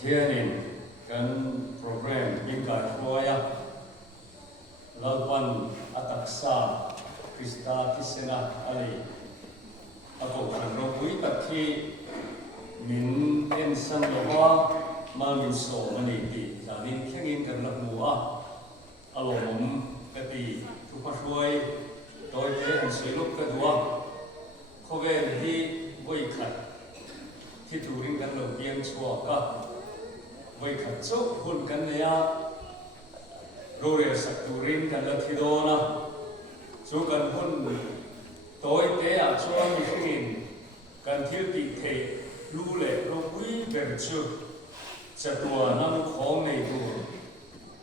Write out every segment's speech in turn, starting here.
Pathianin kan program bingkai floya lalpan ataksa Krista kisena ali ako kan pui takhi min ensan lawa malmin so mani ti zanin khengin kan lakmua alomum kati thupashwai toite an siluk kadua khovel hi boikhat thi turing kan lo piang chua ka boikhat chok hun kan ya rore sak turing kan la thidona chu kan hun toite a chuang ni khingin kan thil ti the lu le ro pui ber chu chatua nam khom nei tu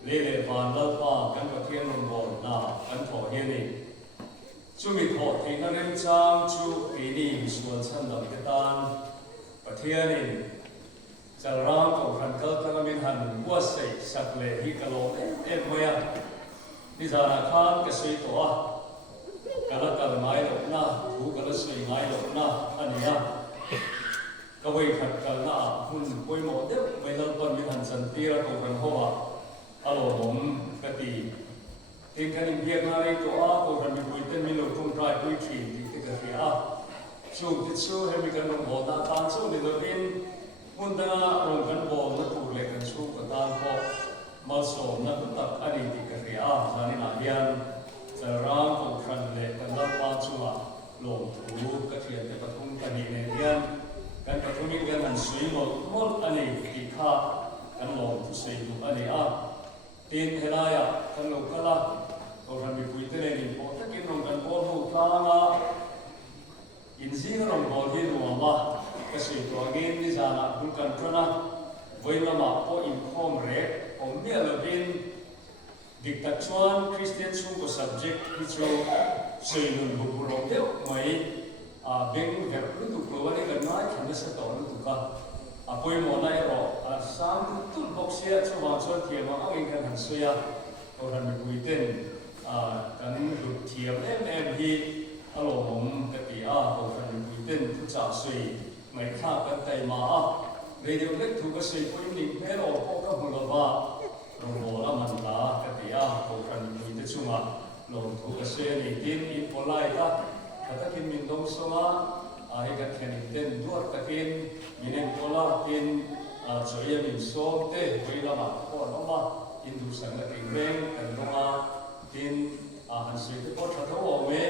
le le van la pa kan ka thian non bon na kan tho he ni chu mi tho the na rem chang chu ti ni suan chan lam ke tan pathianin chalram ko khan kal ta min han wa sei sak le hi kalo e moya ni zana khan ke sei to a kala kal mai lo na thu kala sei mai lo na ania ka wei khat kal na hun poi mo de mai lal pan min han chan ti ra ko kan ho a alo hom ka ti tin kan in biak na rai to a ko kan mi pui ten mi lo tung trai pui thi ti ka fi a chu ti chu he mi kan ho na tan chu ni lo in mun da rong kan bo na tu le kan chu ka tan ko mal so na tu tak ani ti ka fi a zani na hian ram ko khan le kan la pa chu a lo thu ka thian te pathum ka ni ne hian kan pathumin kan an sui mol ani ti kha kan lo tu sei tu ani a tin helaya kan lo kala ko ran mi pui te ni po takin rong kan bo lu thanga in zing rong bo hi ru ma ka sei to again ni jana bul kan trana voina ma po in khom re om mi lo bin diktat chuan Christian chung ko subject hi chu sei nun bu ro de mai a beng ver lu tu ko wani kan nai khan sa to lu tu ka a poi mo nai ro a sam tu box ya chu wa chuan thiam ma au in kan han suya ko ran mi pui ten a kan lu thiam em hi alo hom ka ti a ko ran mi pui ten tu cha sui mai kha kan tai ma a radio lek tu ka sei poi ni me ro ko ka mu lo ba ro bo la man la ka ti a ko ran mi pui te chunga lo tu ka sei ni tin in polai ta katakin min dong songa ai ka khenin ten duar takin minen pola tin choya min som te hoilama ko noma indu sang la king reng kan donga tin han sei te ko thatho ome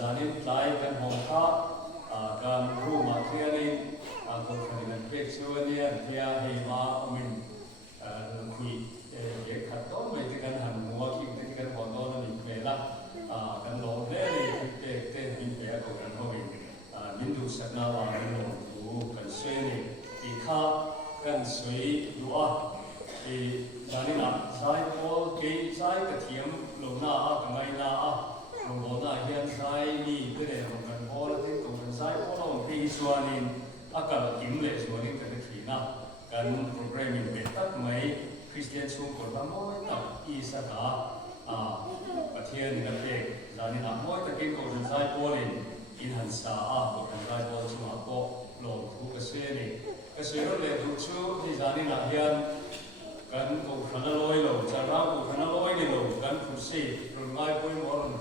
zanin tlai kan hom kha kan ru ma khiani ko khanin pe chuani an thia he ma omin khui ye khat to me te kan han muwa ki te kan ho to na ni mela kan lo le ni te min pe ko kan ho min du sakna wa min lo tu kan se ni i kha kan sui dua e dani na sai ko ke sai ka thiam lo na a ka mai na a lo na hian sai ni te le lo kan ho la tin ko kan sai ko lo pe suanin akal kim le suanin kan thi na kan programming be tak mai Christian chung ko la mo ta i sa ta pathian ni pe dani na mo ta ke ko sai ko lin in han sa a ko kan rai bo chu ma ko lo thu ka se ni ka se ro le du chu ni zani na hian kan ko khana loi lo cha ra ko khana loi ni lo kan khu se ro ngai poi mo ron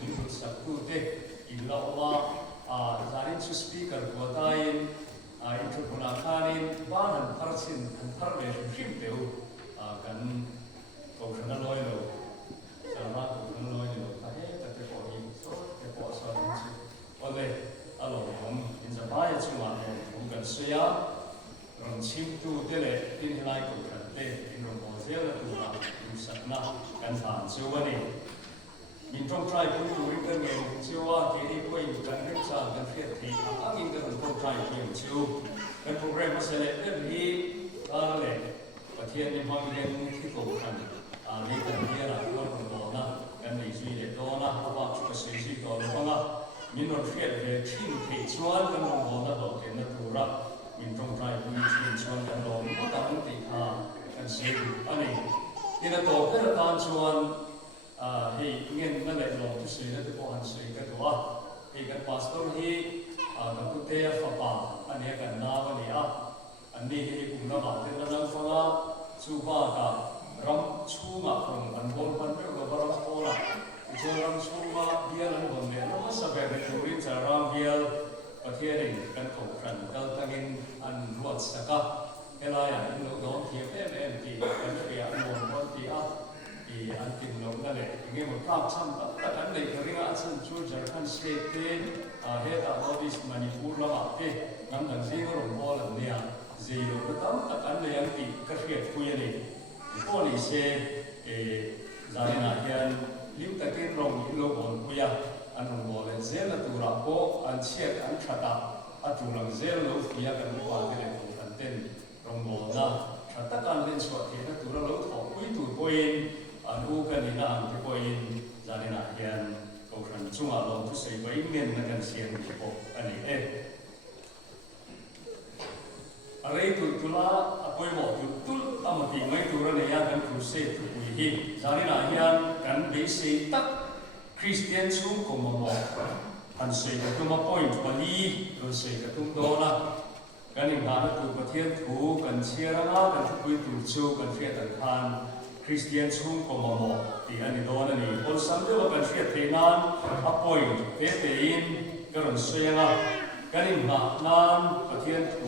ni khu sa tu te in la wa zani chu speaker ko ta in in thu na khanin ba han phar chin han phar le him teu kan ko khana loi lo cha ra ko khana loi ni lo ta he ta te ko hi so te ko so ni ole alo hom in the bai chuma hom kan suya ron chim tu te le tin lai ko kan te in ron bo zel la tu na tu sakna kan than chuani min trong trai pu tu ri kan nge chuwa ke ni poi kan ri cha kan fiat thi ang in kan trong trai ki chu kan program se le te hi le pathian ni hom len thi ko kan ni kan ni ra ko ron bo na kan ni sui le do na wa chu ka sei si to lo na min ron fiat ve thin thi chuan kan ron bo na do ke na tu ra min trong trai pu thin chuan kan lo ma ta an ti kha kan sei ani ina to pe ra tan chuan hei ngen na le lo tu sei na te ko han sei ka to a hei kan pastor hi ka tu te fa pa ani kan na wa ni a anh đi thì cũng đã bảo tên là phong á chú ba cả ram chú ngã from anh bốn phần biết là ram cô là cho ram chú ngã bia là một vấn đề nó sẽ về cái chủ yếu là ram bia và thiên đình cần khẩu phần cần tăng in anh ruột sẽ cả cái này là những lúc đó thì em thì cần phải ăn một con thì thì anh tìm lòng cái này nghe một pháp chăm tất cả này cái riêng anh xin chú giải khăn state hết ở office Manipur là bảo thế ngắm đằng riêng ở đồng hồ là nè gì rồi tất cả này anh thì cái việc của anh này policy gia đình anh liu ta cái rong lo bon kuya an rong bo le zel la tura ko an chiat an thata a tulang zel lo fia kan kwa ke le ko kan ten rong bo na thata kan len so the na tura lo tho pui tu poin an u kan ni na am ke poin gia đình anh ko kan chunga lo tu sei bai men na kan sian ko ani Aray tultula apoy mo tultul amati ngay tura na yan kan crusade tukuihin. Zari na yan kan base tak Christian chung kumamo. An say katuma point pali, lo say katumdo na. Ganing hana tu pathian tu kan sira na kan tukui tulchu kan fiat an khan Christian chung kumamo. Di ani do na ni on samde wa kan fiat tenan apoy petein karon suya Kanin na nan pathian tu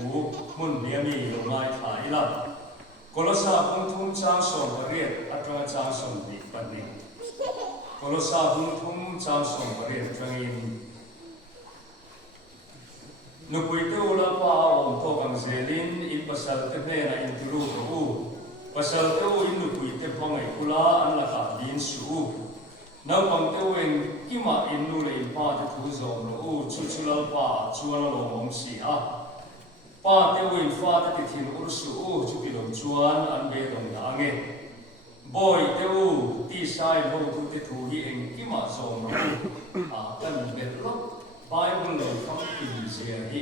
mun niami lo mai thai la Kolosa hung thum chang som riat atanga chang som di pani Kolosa hung thum chang som riat changin Nupui tu la pa om to kang zelin in pasal te ne na in tulu ru pasal tu in nupui te pangai kula an la ka din su Nau bang te wen kima in nu le in pa te thu zom lo chu chu la pa chu la lo mong si pa te wen fa te thin ur su chu ki lo chuan an be dong da nge boy te ti sai lo tu te thu hi eng kima zom lo kan be lo bible lo fam tin sia hi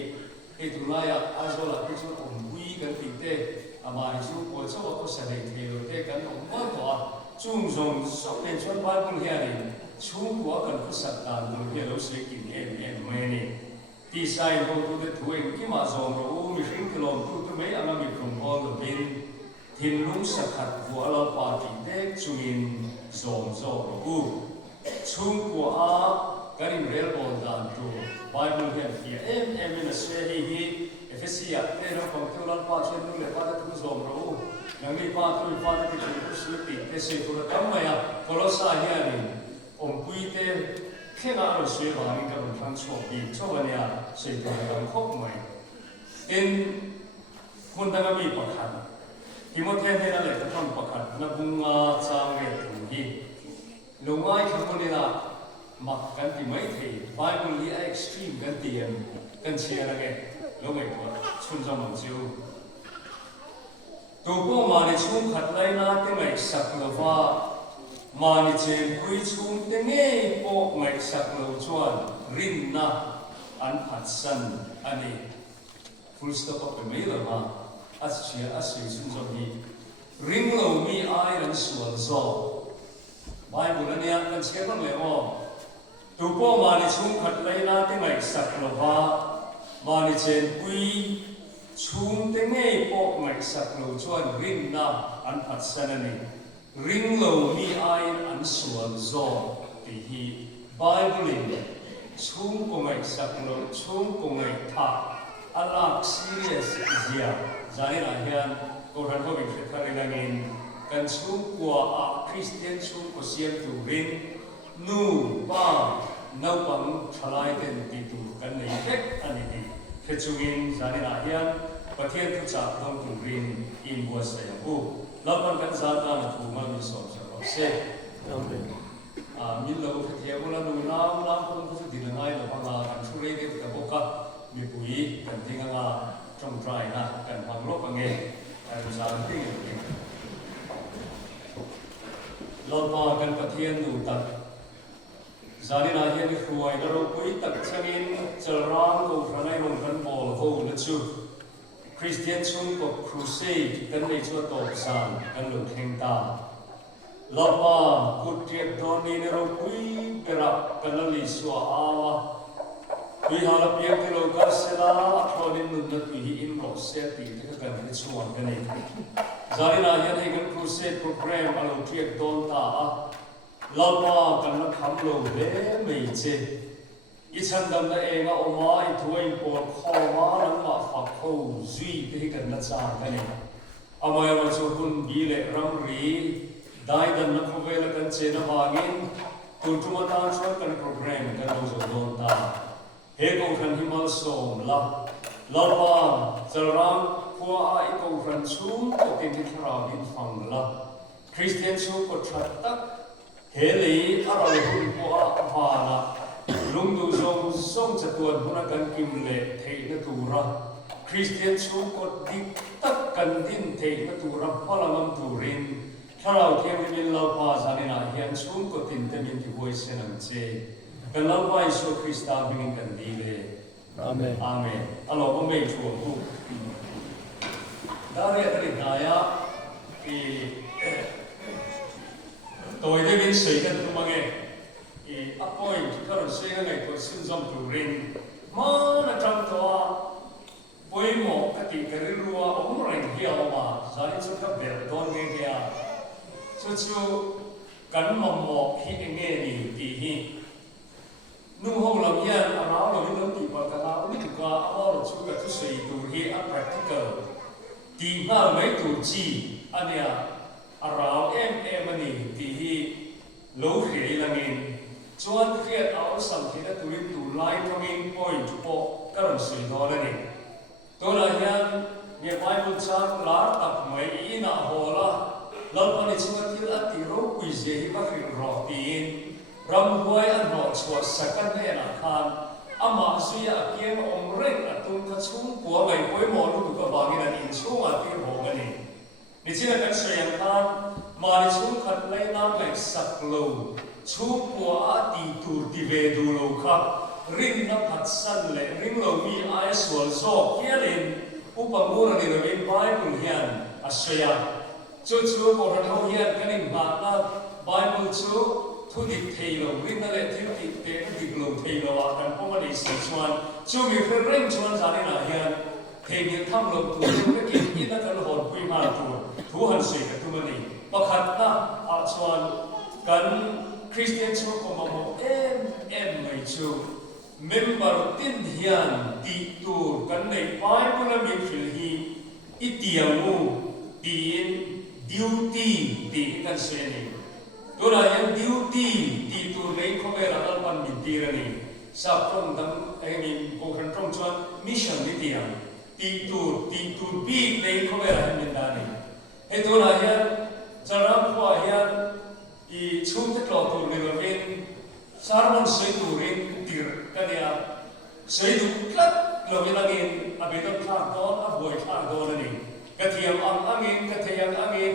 e tu la ya azola te chu om wi kan ti te ama chu ko cho ko sa le te lo te kan om ma to chung zong sok len chuan Bible hianin chung kwa kan khusat tan lo he lo se kin em meni ti sai ho tu te thueng ki ma zong ro mi hring kilom tu me anga mi from all the bin thin lung sakhat bu ala pa ti te chungin zong ro chung kwa karim rel bon dan tu Bible hian hi em in a se hi Efesia te ro pang tu lan pa chen nu le pa tu zong ro Nami pa tu pa te tu suti te se tu la maya Kolosa hianin om pui te khenga ro se ba ni ka thang chho bi chobania se tu la khop mai in kun da mi pakhan Timothy ne na le ta thang pakhan na bunga chang le tu hi longai khapuni na mak kan ti mai thei Bible li extreme kan ti em kan chia la ge longai ko chun jam mang chiu Tu po mani chung khat lai na te ngai sak lo wa mani chen pui chung te nge po ngai sak lo chuan rin na an phat san ani full stop up me la ma as chia as chung zo hi ring lo mi ai ran sual zo Bible ania kan che kan le mo tu po mani chung khat lai na te ngai sak lo wa mani chen pui chung te nge po ngai sak lo chuan rin na an phat sanani ring lo mi ai an sual zo ti hi Bible in chung ko ngai sak lo chung ko ngai tha alak serious zia zai ra hian ko ran ho bi thari langin kan chung kwa a Christian chung ko siam tu rin nu pa nau pang thalai ten ti tu kan nei tek ani ti Kechungin zani na hian pathian tu cha thong tu rin in bo sa ya bu laban kan za ta na tu ma mi so sa se mi lo thia bola nu na kon ku ti ngai lo pa na kan thu re de ka boka mi pui kan tinga nga trong trai na kan phang lo pa nge kan za ti lo pa kan pathian nu ta Zani na hian ni khuai na ro pui tak changin chalrang ko rangai rong kan bol ho na chu Christian chung ko crusade kan nei chu to san kan lo theng ta lapa kut tiek don ni ro pui pera kan li swa awa pui hala piak lo ka sela thonin nun na tu hi in ro เสียตีที่กันในช่วงกันนี้จารินายันให้กันครูเซตโปรแกรมอารมณ์เทียบโดนตาเราว่ากันนักคำลงเล่ไม่เจอีฉันดำนั่นเองว่าอมาอีถวยปวดคอมาลังมาฝักเขาจุยที่กันนักจางกันนี้อามายมาชคุณบีเล่รังรีได้ดันนักเวลกันเจนบากินตุนทุมาตาช่วยกันโปรแกรมกันเราจะโดนตาเฮกกันหิมัลโซมละเราว่าจะรังพัวไอโกกันชูก็เป็นที่คราวดินฟังละคริสเตียนชูก็ชัดตักเฮลีอะไรหุ่นพัวพาละลุงดูทรงส่งจะตัวพนักงานกิมเล่เทนตูระคริสเตียนชูก็ดิตักกันดินเทนตูระพลังมันตูรินถ้าเราเทียมมิลเราพาสานินาเฮียนชูก็ตินเตมินที่หวยเสนังเจกันเราไปสู่คริสต์าบินกันดีเลยอาเมนอาเมนอัลลอฮ์ก็ไม่ชวนกูดาเรียกรินายะอีตัวเดวินสวยกันทุกมั้งอีอัปปอยที่เขาเสียงไงตัวสินจำตัวรินมาหน้าจังตัวป่วยหมอกติกระรัวอมแรงเหี้ยวมาสายสุดกับเบ็ดโดนเงี้ยชูกันมองหมอกฮิตเงี้ยดีดีฮินู่นห้องเราเนี่ยเราเราไม่ต้องตีปากกาเราไม่ถูกว่าเราช่วยกันทุกสิ่งดูที่ practical ตีห้าไม่ถูกจีอันเนี้ยเรามันนี่ที่โลกเรียนงินชวนเรียนเอาสังเกตตัวดูไลน์ทำเองพอยจุดพอการสื่อทอดนี่ตัวนั้นเนี่ยไบเบิลชาร์ลาร์ตักไม่อินาโฮล่าเราตอนนี้ช่วยที่ละที่เราคุยเสียว่าคือรอตีนรำหวยอันหนอชัวสักกันเล่นอาคารอามาสุยาเกี่ยมอมเร่งอัตุนกระชุ่มปัวใบป่วยหมอลูกกับบางอย่างอินช่วงอาทิตย์โหกันนี่นี่ที่นักเสียงทานมาในช่วงขัดไล่น้ำไหลสักโลช่วงปัวอาทิตย์ตูดิเวดูโลครับริมนับพัดสั้นเลยริมเรามีไอสวลโซเฮียลินอุปมูลนิรวินไบเบิลเฮียนอัศยาจู่ๆบอกเราเฮียนกันนี่มาหน้าไบเบิลจู่ทุกทีเทโลวินนั่นแหละที่ติดเตะติดลงเทโลอ่ะกันพวกมันอีสิชวนจู่มีเพื่อนเร่งชวนสารีนาเฮียนเทมีทำลงตัวเรื่องกินอินนักการหดคุยมาตัวทุหันสีกับทุมันนี่ประคัตนะอาชวนกันคริสเตียนชูก็มาบอกไม่ชูเมมเบอร์ตินเฮียนติดตัวกันในไพ่พลังมีฟิลฮีอิติยามูตีนดิวตี้ตีกันเสียนี่ตัวนั้นยังดิวตี้ตีตัวในข้อเวลาเราวันมิดดีระนี่สับตรงดังมีโปรแกรมตรงชวนมิชชั่นนิติยังตีตัวบีในข้อเวลาเห็นเป็นด้านนี้ไอ้ตัวนั้นยังจะรับว่ายังอีช่วงที่เราตัวเรือเป็นสารมันสวยตัวเองตีกันเนี่ยสวยดูคลัดเราเวลาเงินอาเบดอนข้างโดนอาบวยข้างโดนนี่กระเทียมอังเงินกระเทียมอังเงิน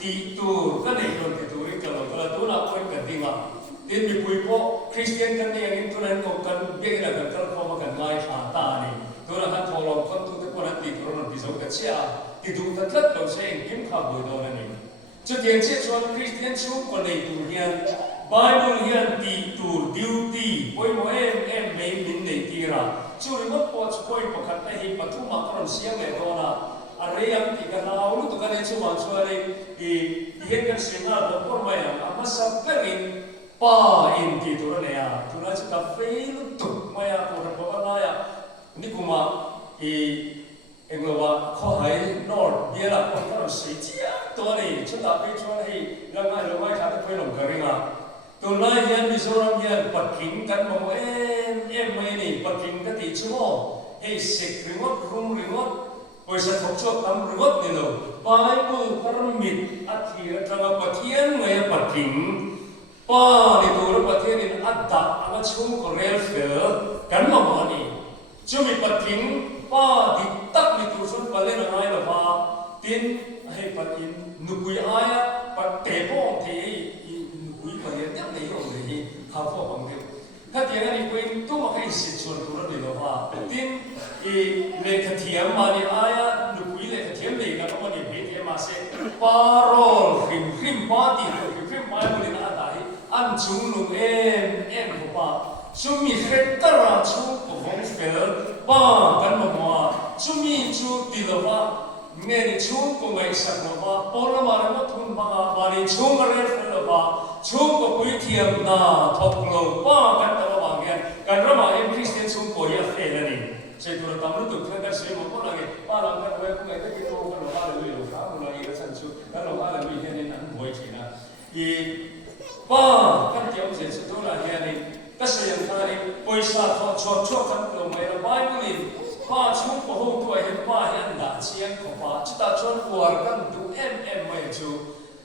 ตีตัวกันในคนที่ตัวเองkalau tu nak poin kedua, dia dipuji po Kristen kan ni yang itu nanti kau kan biar kita kalau kau makan ngai hata ni, tu nak kan tolong kan tu tu pun nanti tu nanti bisa kecil, itu tetap kalau saya ingin kabur doa ni. Jadi yang saya cuman Kristen cuman kalau itu yang Bible yang itu duty, poin mo main ni kira, cuma poin poin pakat ni patu makan siang le doa. Array yang tiga tahun itu kan itu macam di kan sehingga doktor bayar, ama sampai pa inti tu ni ya, tu nak cakap fail tu, maya orang bawa ya, ni cuma englawa kau hai nor dia lah orang setia tu ni, cakap apa cuma ramai kata fail orang kering ah, tu lah yang disorang yang parking kan mau ni parking kan itu semua, sek remote room remote Poisa thokchok tam rigot ni lo, Bible permit akhir drama patian ngaya parking, pa ni tu patian ni ada amat chung korel fair kan mama ni, cumi parking pa ditak ni tu sun balen anai lo pa, tin hai parking nukui aya pat tepo te nukui balen yang ni lo ni, hapo bangde. Katian ni poin tu makai situasi turun di bawah. Tin lekatiam mani ayat nukui lekatiam lega kamu ni beti masih parol him pati him Bible ni ada ancung nung apa. Sumi fetara cung pohon spell pa kan semua chú mi chú đi lâu ba nghe đi chú cũng ngày sáng lâu ba bỏ ra mà nó thun mà đi chú mà lên phải lâu ba chú có quý thiềm na thọc lâu ba cái đó mà nghe cái đó mà em Christian chú có yêu phê nàyใช่ตัวเราตามรู้ตัวกันเสียหมดคนละไงป้าเรากันไว้พวกไงก็คิดว่าเราบ้านเราอยู่ข้าวเราอีกชั้นชุดแล้วเราบ้านเราอยู่แค่ในนั้นบ่อยทีนะอีป้ากันเกี่ยวเสียสุดตัวละแค่นี้ก็เสียงท่านี้บริษัททอดชดชดกันลงไปเราบ้านนี่ป้าชุบพอหูตัวเห็นป้าเห็นด่าเชียงของป้าจุดตาชนหัวกันดูไม่จู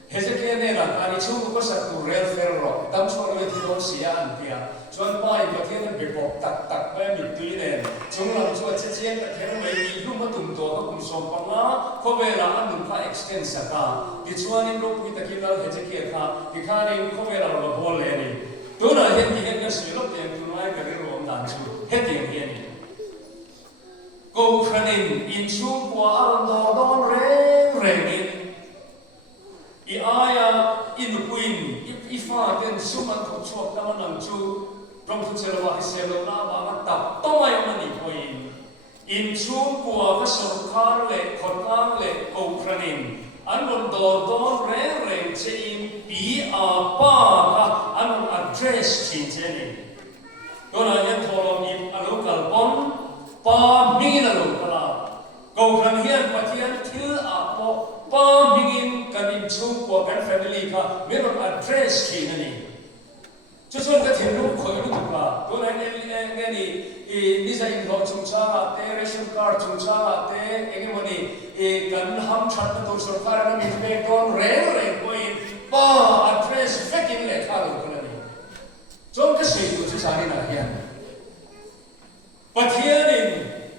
เฮเซเกเนี่ยนะการที่ชุบก็สักตัวเรลเฟอร์รอตั้งชนเลยที่โดนเสียอันเดียชวนป้าอีกประเทศนั้นไปบอกตักไม่มีตีเนี่ยจงหลังชวนเชี่ยประเทศนั้นไม่มีรุ่มมาตุ่มตัวก็คุมสมปังนะเขาเวลาอันนุ่มข้า extend สักการที่ชวนนี่ลูกพิตากินเราเฮเซเกข้าที่ข้านี่เขาเวลาเราบอลเลยนี่ตัวนั้นเห็นที่เห็นก็สวยลูกเตียงคุณไว้กับเรื่องรวมด่านชูเห็นที่เห็นนี่กูครั้งนี้อินชูกว่าอันโดนเร่งนี่อีอายาอินคุยนอีฟ้าเป็นสุมันทุกชอบแล้วมันนั่งจูพระพุทธเจ้าว่าให้เสียลงน้ำมันตับต้องไม่มันอีคุยนอินชูกว่าก็สงครามเล็กคนงามเล็กกูครั้งนี้อันนั้นโดนเร่งเจนปีอาป้าอันนั้น address จริงเจนี่ตัวนั้นยังทรมานอารมณ์กัลปนป้ามีนอารมณ์กัลกูครั้งนี้ปฏิญาณที่อาป้าป้ามีนกันอินชูกว่ากัน family ค่ะไม่ต้อง address จริงนี่จะส่วนก็ถึงลูกคนลูกว่าตัวนั้นเนี่ยนี่นิสัยของชุมชาติเรชั่นการ์ดชุมชาติเองวันนี้กันห้ามชัดตัวสุขภาพนั้นมีเป็นต้นเร่งไปป้า address เฟกินเลยข้าลูกคนนี้จงก็สิ่งที่สารีน่าเฮียนปะเทียนิน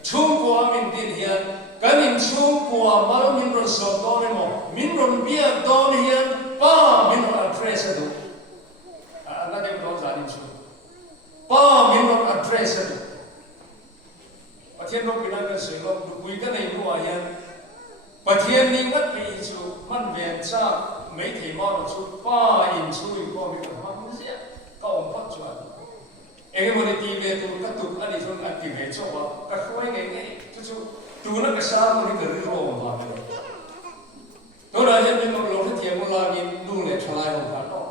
ชุ่มกว่ามินดินเฮียนกันอินชุ่มกว่ามาลมินรอนสอบตอนนี้มั้งมินรอนเบียดตอนเฮียนป้ามินรอน address ดูนั่นเองเราสารีชุ่มป้ามินรอน address ดูประเทศเราเป็นอะไรกันเสียเราคุยกันในหัวยันประเทศนี้มันเป็นชูมันเวียนชาไม่ถี่มากชูป้าอินชูอีกคนมีคนทำเสียก็องค์พระจวนเองวันนี้ทีเวตุก็ตุกอันนี้ชนอันที่เวชว่าก็ช่วยไงชูดูนักศึกษาคนนี้ก็เรื่องมาเลยตัวเราจะเป็นคนลงที่เทียมเรากินดูเลยทลายของเขา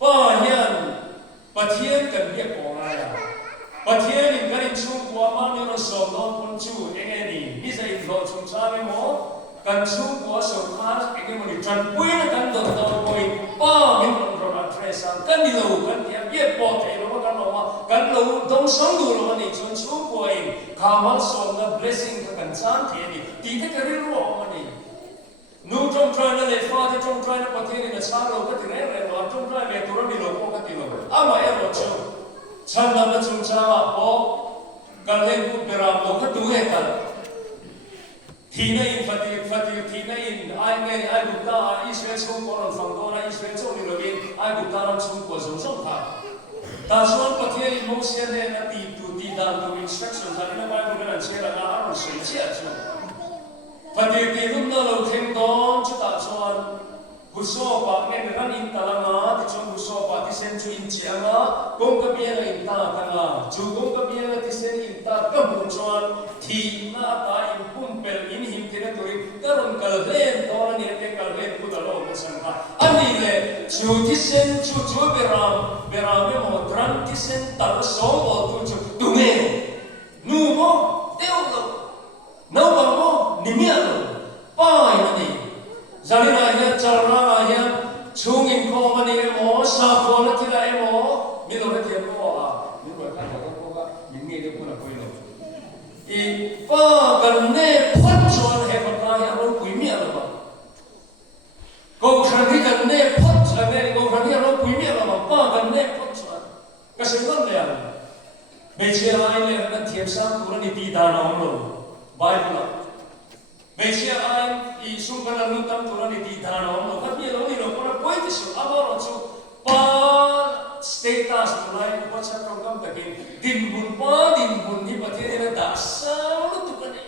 ป้ายันประเทศกันเรียกว่าอะไรประเทศนี้ก็ได้ชูกว่ามันเราสอนน้องคนชูเองนี่มิใช่เราชุมชาติมั้งกันชูกว่าสุขภาพเองมันจันปุ้ยนะกันตัวปุ้ยป้ามินเราอัดเทรซังกันดีเรากันเดียบเย็บปอดเองเรากันเรากันเราต้องส่งดูเราเนี่ยจนชูกว่าเองข้ามันส่งนะ blessing กันสามทีนี่ที่ที่จะเรียนรู้มันนี่นู้จงใจนั่นเลยฟ้าที่จงใจนั่นประเทศนี้นะชาเราก็ที่เรียนเราจงใจเรียนตัวเราดีเราก็ที่เราอามาเอเราชูฉันนั้นชุมชาติพอการเล่นกุศลเราก็ดูให้กันที่นั่นฟัดที่นั่นไอ้เงี้ยไอ้บุตรอิสราเอลส่งคนฟังตัวนะอิสราเอลส่งนี่เราเองไอ้บุตรนั้นส่งคนส่งค่ะแต่ส่วนประเทศโมเสสเนี่ยนะที่ดานตัว instruction ท่านนี่ไม่รู้กันเชื่อละอารุณเสียเชื่อชัวฟัดที่รุ่นนั้นเราเห็นตอนชุดตาส่วนบุษบะเนี่ยรันอินตาลังอาที่ชนบุษบะที่เซนจูอินเชียงากงกบเบียงอินตาตังอาจูกงกบเบียงที่เซนอินตากำมุนชวนที่น่าตาอินปุ่มเปลอินหิมที่นั่นตัวนี้ก็รุนกัลเล่นตอนนี้เป็นกัลเล่นพุทธโลกสังฆะอันนี้เลยจูที่เซนจูเบรามไม่หมดรันที่เซนตัดสองบอลจูดูเมนูโมเดียวโลน้องโมนิมิอาโลป้ายมันนี่Zalina ya charana ya chungin ko mani emo sa ko na tila emo milo na tiyan ko milo ka ko ka mingi de ko na ko ino I pa ganne photjon he ko ta ya ro pui mi ala ba ko khani ganne phot ane ko khani ro pui mi ala ba pa ganne photjon ka se ngon le ala be che ai le na tiyan sa ko ni ti da na on lo bible Mesia ai I sungkan nutam turan di tanah orang, tapi orang ini orang boleh tisu, apa orang tu pa status mulai baca program begini, dimbun ni berarti dia dasar orang tu kan ni.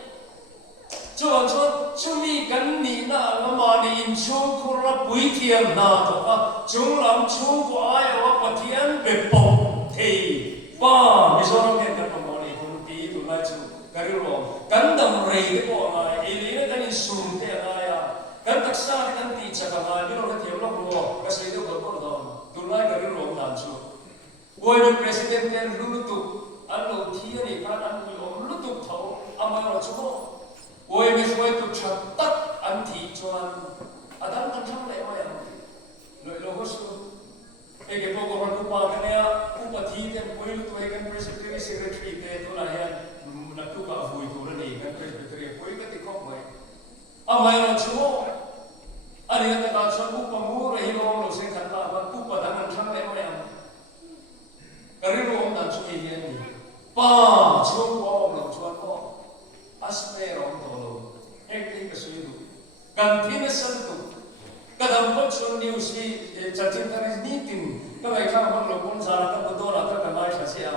Coba cumi kan ni na nama ni insung kurang puitian na tu pa, cunglam cungku ayah apa tian bepom, hei pa misalnya kan nama ni kunti tu lah lai chu kariro kan dam rei ko ma ele kan in sum te na ya kan taksa kan ti chaka ma ni ro the lo ro ka sei do ko do tu lai kariro na chu oi no president ten lu tu an lo thi ni kan an lu tu thau ama ro chu oi me foi tu chat tak an thi chuan adan kan thang le ma ya lo ho su ege poco rakupa kanya upa thi ten poil tu egen presbytery secretary te tu na ya nakupa hui tu ni kan presbytery poil ka ti khop mai amai na chuo ani ta ka chuo upa mu re hi lo se khan ta ba upa dan an thang le ma ya kari ro om dan chu hi ni pa chuo ko lo chuo ko aspe ro to lo ek ti ka sui du kan thi na san tu kadam pot chun news ni chachin taris nitin ka mai kham hon lo kon sara ka bodora ka kamai sasia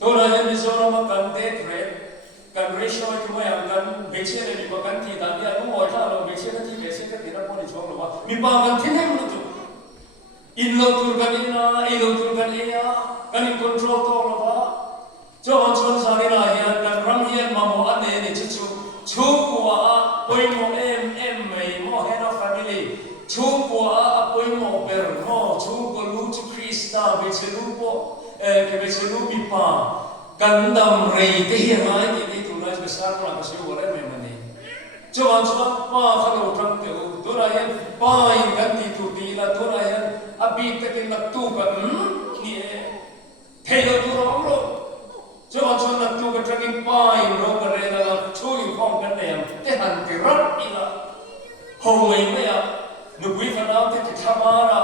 to na yan mizoram kan te thre kan ratio ki mo yang kan beche ni ba kan thi dan ya mo tha lo beche ka thi beche ka tira pon chong lo ba mi pa kan thi nem lo tu in lo tur kan ina in lo tur kan ina kan in control to lo ba cho chon sari na yan kan ram hian ma mo ane ni chu chu kwa oi mo em mai mo head of family chung qua apoi mo per no chung ko lu chu Krista be chelu po ke be chelu pi pa kandam rei te hi mai ke ni tu lai be sar ma ka se wo le me mani cho an chuan pa kha lo thang te u to ra yan pa in kan ti tu ti la to ra yan abi te ke na tu ka ni te lo tu ro lo cho an chuan na tu ka tragin pa in ro ka re la chu in khom kan ne te han ti rat ila ho mai me ya nu bui fa na te thamara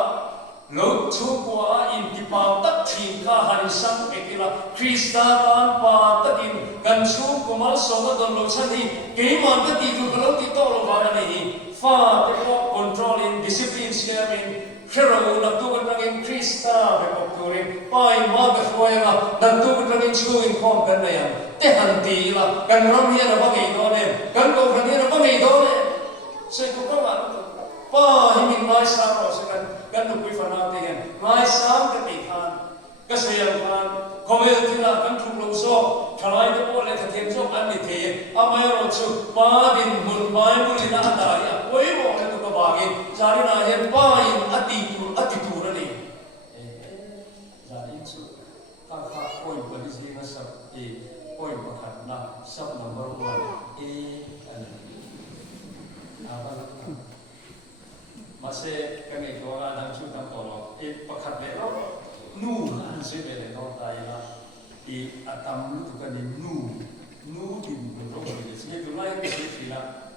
lo chu kwa in ti pa tak thin kha han sam ekila Krista kan pa takin kan chu kuma so ma don lo chani ke ma ta ti tu lo ti to lo ba na ni fa te ko control in discipline sharing hero na tu kan in Krista be ko tu rin pa in ma be foya na tu kan in chu in khom kan na ya te han ti la kan ram hi na ba ngai do ne kan ko kan hi na ba ngai do ne sai ko ka ma pa himin mai sa ro se kan nu pui fa na te gen mai sa ka ti khan ka se yang khan khomel thila kan thu lo so thalai de po le thatem so an ni the amai ro chu pa din mun mai mu ni na da ya koi mo le tu ka ba ge sari na he pa in ati tu ra ni za in chu ka kha koi ba ni si na sab koi ba khan na sab number 1 masih kami doa dan juga tolong pakat lelo nu sih bela no taila di atam lu tu kan di nu di berok di sini tu lain sih sila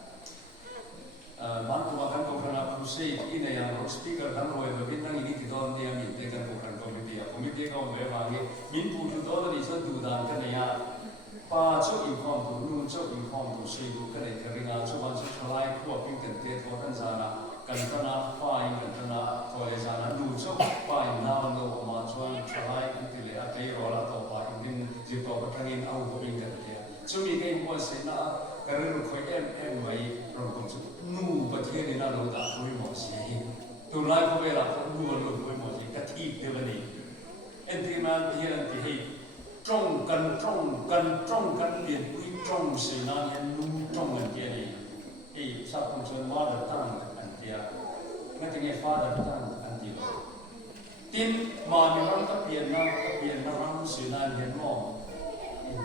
mampu makan kau kerana kursi ini yang speaker dan roy berbintang ini tidak dia minta kan bukan komite kau memang min puju doa di sana dan kan ya pa cho inform tu nu cho inform tu sih tu kan keringan coba selai kuat pingkan te tuan sana kan kana fine kan kana toy sana du cho fine na no ma chuan try kan ti le a kai ro la to pa in ji to ka thangin au ho in kan te chu mi ke mo se na ka ru khoi em mai ro kum chu nu pa the ni na lo da ru mo se tu lai ko ve la nu lo ru mo se ka thi te ba ni en ti man ti han ti hei trong kan lien ui trong se na yan nu trong kan ke ni sa kum chuan ma da tang ngay tiếng nghe Father tan anh đi tin mà mình đang tập biển na răng sự nan hiện mò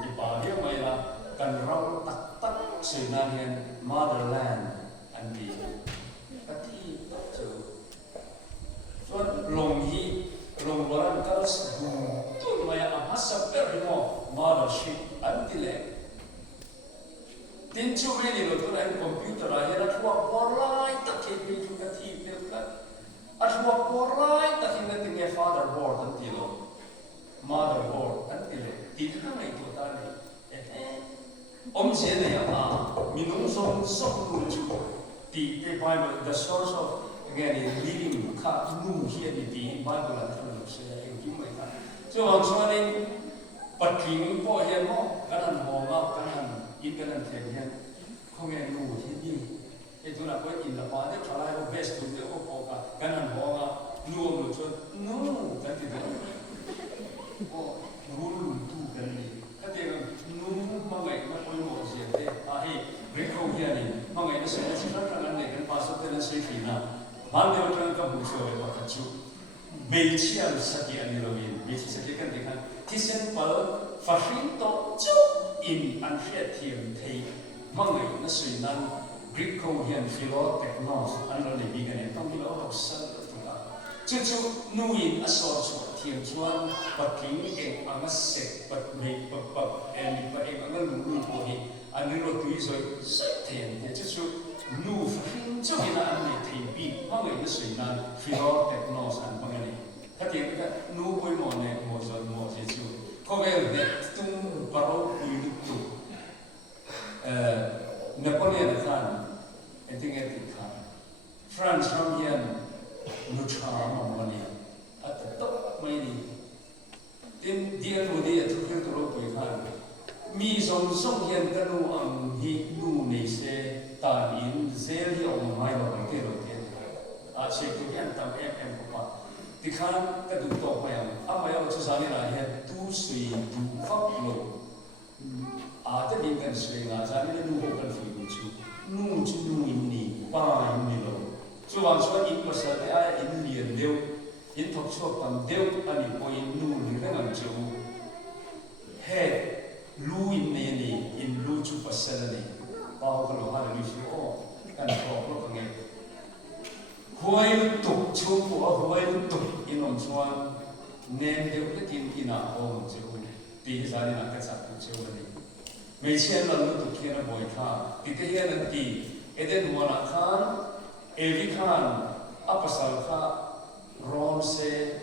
đi bà biết mày là cần rau tắc sự nan hiện motherland anh đi cái thi chữ cho lòng loran karas tu mày am hasab berimo mothership anh đi lệ tin chú mấy điều tôi đang computer là hiện tại qua online tất cả những chúng ta thi được cả, qua online tất cả những cái father board anh ti lo, mother board anh ti lệ, thì cái này tôi ta này, ông sẽ này à, mình không sống luôn chú, thì cái Bible the source of again is living khá nu hiện thì Bible là thằng nó sẽ hình dung vậy ta, cho ông cho nên bất kỳ những bộ hiện mo, cái này hồ ngọc cái này in cái này thiệt hiện không nghe nu thiên nhiên, cái chỗ nào có in là hóa chất lại có best tu để ốp ốp cái này hồ ngọc nu một chút nu cái gì đó, nu tu cái này, cái gì nu mà se na chi ran ran ne kan pa so te na se fi na man de kan ka bu so e pa chu be chi al saki an lo yin be chi saki kan de kan ti sen pa fa hin to chu in an fiat thiam thei mang ngai na sui nan Greek ko hian philo technos an lo le bi kan tong lo lo san tu la chu chu nu in a so chu thiam chuan patling eng anga sek pat mei pa pa en pa eng anga lu ko hi an ro tu so sai thiam de chu chu nu fa hin chu ina an ne thei bi mang ngai na sui nan philo technos an pang ani ka ti ka nu poi mo ne mo zo mo je chu ko ve de tung paro ui lu tu Napoleon Khan, I think Khan, France from here, Nuchar Mamania, at the top of my knee. Then dear Woody at the rope with Khan. Me some here Tanu he knew me say, Tan in Zeli on my own tail. I say to him, Tam M. Papa. The Khan that do talk by him. I was Zanina had 2 sweet, 2 fuck low. Ate bingkan seringa jadi dia nunggu kan film itu, nunggu ini, pa ini loh. Cuman in pasal dia Indian dia, in talk show pan dia ani poin nunggu dengan jauh. Head lu ini in lu cu pasal ni, pa kalau hari ni oh kan kalau pengen. Huai tu cukup, huai tu inom cuman nem dia kita tina oh jauh. Di sana nak kesat jauh ni. 每千人都读天的不会看，第这些人第，一点多难看，一看，阿不少看，然些，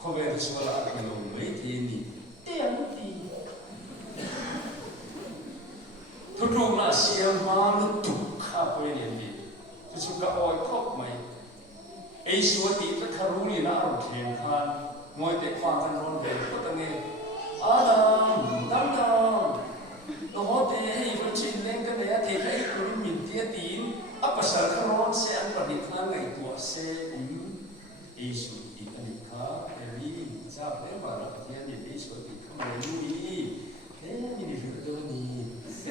可别说了，可能没听你，点滴，ทุกๆน่ะเสียมามันตุกข้าไปเรียนดีทุกๆก็อ้อยครบไหมไอ้ส่วนที่จะคารุนี่น่ะเราเขียนคันมวยเด็กฟังกันร้อนเด็กก็ตั้งไงอาดามดังดังเราหอเตะให้คนชินเล่นกันเลยอะเทให้คนมินเทียตีนอัปสรรคร้อนเสียอันประดิษฐ์ข้างไงตัวเสียไอ้ส่วนที่อันนี้ข้าเอลีทราบได้ว่าเราเทียนนี่ไอ้ส่วนที่ข้าไม่รู้นี่เฮ้ยนี่นี่คือตัวนี้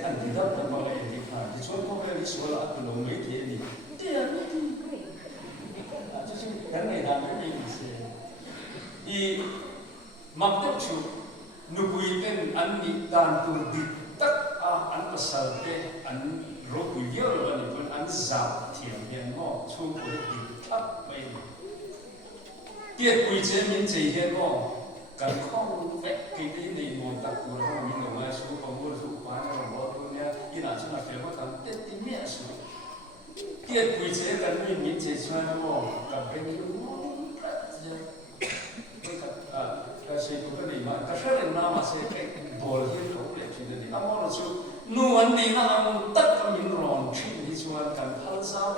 อันที่รับแต่ว่าไอ้ที่ข้าที่ชวนเขาไปที่ส่วนละอันลงไม่เทียนนี่เดี๋ยวนี่จะช่วยกันในทางไม่มีเสียอีมักจะชูนุกุยเป็นอันนี้ตามตัวดิตักอันภาษาเต้อันรูปเยอะเลยนี่เป็นอันจับเทียมเพียงก็ชูกุยดิทับไปเกี่ยกุยเจมินเจียงก็การข้องแวะกินนี่มองตะกูเรามีหนุ่มมาชูปมูชูปานเราบอกตัวเนี้ยอีน่าจะน่าเฟี้ยวกันเต็มที่เมียชูเกี่ยกุยเจกันไม่มินเจียชวนก็กับเป็นยูก็ใช้ตัวนี้มาแต่ถ้าเรื่องน้ำมาใช้แค่บอลที่เขาเล่นที่นี่น้ำมันชูนวลดีนะตัดกับยินร้อนที่นี่ชวนกันพันสาว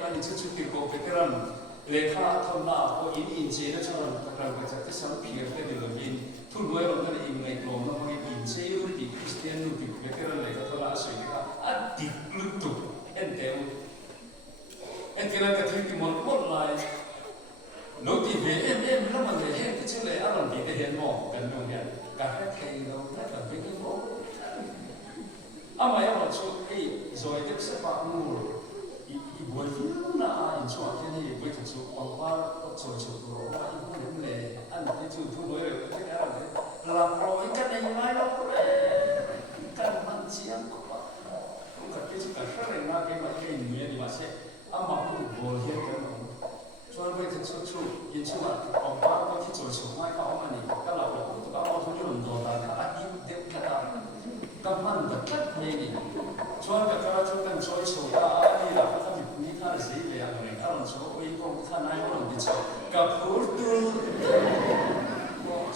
มันจะชุดที่โกเปกันเลขาทำหน้าพออินเจนะชวนกันก็จะที่สัมผัสกันดีเลยทุกวันเราก็อินในกลุ่มเราพออินเจรุ่นที่คริสเตียนรุ่นที่เปกันเลขาทำหน้าสวยกันอัดติดลุตุเอ็นเดียวก็ที่มันหมดเลยลูกที่เห็นแล้วมันเห็นที่ชื่อเลยอารมณ์ดีแต่เห็นมองกันมองเห็นการให้ใครเราได้แบบไม่ได้มองอามาอย่างว่าช่วยไอ้ซอยเด็กสปามูอีบัวฟิวน่ะอินช่วงที่นี่ไปถึงช่วงวันว่าช่วยตัวว่าอีบัวนี่เลยอันที่ช่วยทุกคนเลยที่อะไรเลยเราโปรยกันในยังไงเราเลยกันมันเสียงกว่าผมก็คิดว่าถ้าเรื่องนั้นก็ไม่ใช่เนื้อดีมาเสียอามาพูดบัวเห็นกันชวนไปถึงช่วงยินช่วงออกมาก็ที่ช่วยช่วยเขาเอามานี่ก็เราก็เอาทุกอย่างโดนตาอันนี้เด็กกระดานกับมันแบบแค่นี้ชวนกับเราช่วยกันช่วยช่วยอันนี้เราก็ทำแบบนี้ท่าสิเลยอะไรถ้าเราช่วยก็ท่านายก็ลงไปช่วยกับพูดดู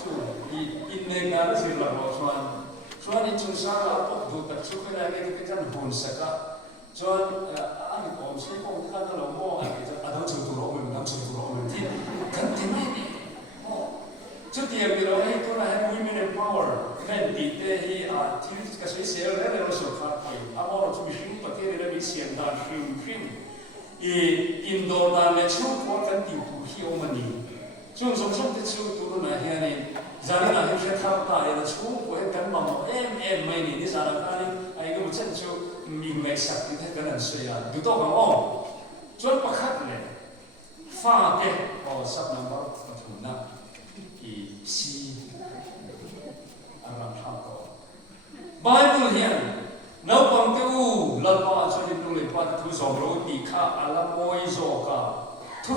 ช่วยอินเดียกันสิเราชวนในชุมชนเราพบดูแต่ช่วยกันอะไรก็เป็นการหุ่นสักจนอันนี้ผมใช้พวกท่านเราโม่อะไรจะเราช่วยตัวเราเหมือนช่วยตัวเราเหมือนที่กันที่นี่ชุดที่เราให้ตัวเราให้ women empower แค่ดีแต่ที่ก็ใช้เสียแล้วเราสุดท้ายอาว่าเราจะมีสิ่งประเทศเรามีเสียงดังฟิล์มอินโดนีเซียช่วยพวกกันติวผู้เชี่ยวมันนี่ช่วงสงครามที่ช่วยตัวเราเนี่ยนี่จารีน่าเห็นแค่ท่าตายเราช่วยพวกกันมั่งไม่นี่ที่สารพัดนี่ไอ้ก็ ดูฉันจะมีไม่สักที่กันนั่นเสียดูตัวของอ้อจนประคัดเลยฟ้าเกะอ๋อสับน้ำมันมาถึงนะอีซีอารัมทำก่อนไบเบิลเฮียนนับปังเต้าลัลปาจนดูเลยปัดทุสองโรตีข้าอาลามอยโซกาทุ